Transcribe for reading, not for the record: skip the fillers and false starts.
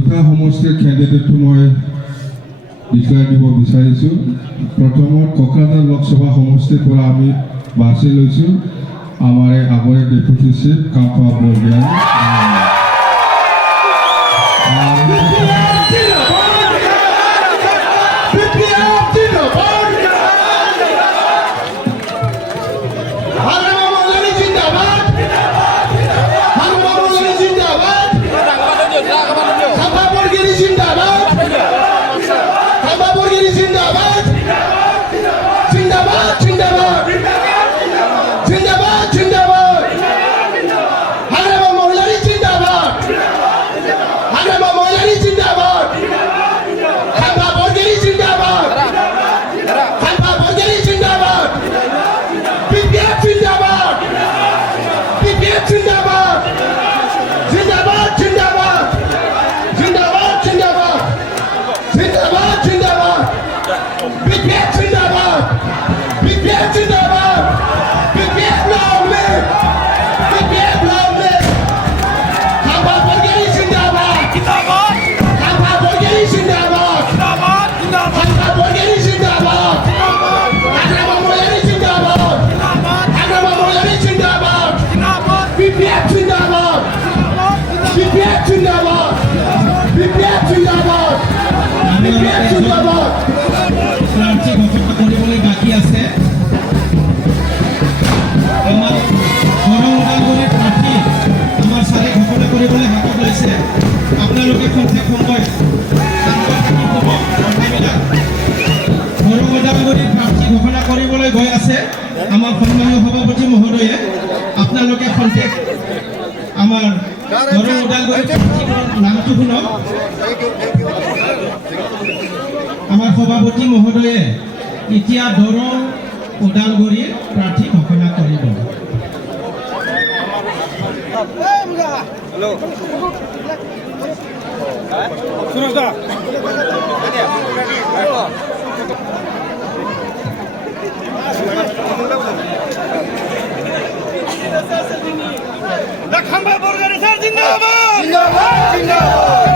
দুটা সমষ্টিৰ কেণ্ডিডেটটো মই ডিক্লেয়াৰ দিব বিচাৰিছোঁ। প্ৰথমত কোকৰাঝাৰ লোকসভা সমষ্টিৰ পৰা আমি বাছি লৈছোঁ আমাৰ আগৰে ডেপুটি চিফ কাম্পা বৰগোহাঁই। প্ৰাৰ্থী ঘোষণা কৰিবলৈ বাকী আছে। আমাৰ গড় ওদালগুৰিৰ প্ৰাৰ্থী আমাৰ চাৰে ঘোষণা কৰিবলৈ হাতত লৈছে। আপোনালোকে সঠিক সময় গড় ওদালগুৰিৰ প্ৰাৰ্থী ঘোষণা কৰিবলৈ গৈ আছে আমাৰ সন্মানীয় সভাপতি মহোদয়ে। আপোনালোকে সঠিক আমাৰ গড় ওদালগুৰিৰ প্ৰাৰ্থীৰ নামটো শুনক। আমাৰ সভাপতি মহোদয়ে এতিয়া দৰং ওদালগুৰিৰ প্ৰাৰ্থী ঘোষণা কৰিব। খাম্বা বৰগাড়ী স্যার জিন্দাবাদ জিন্দাবাদ জিন্দাবাদ।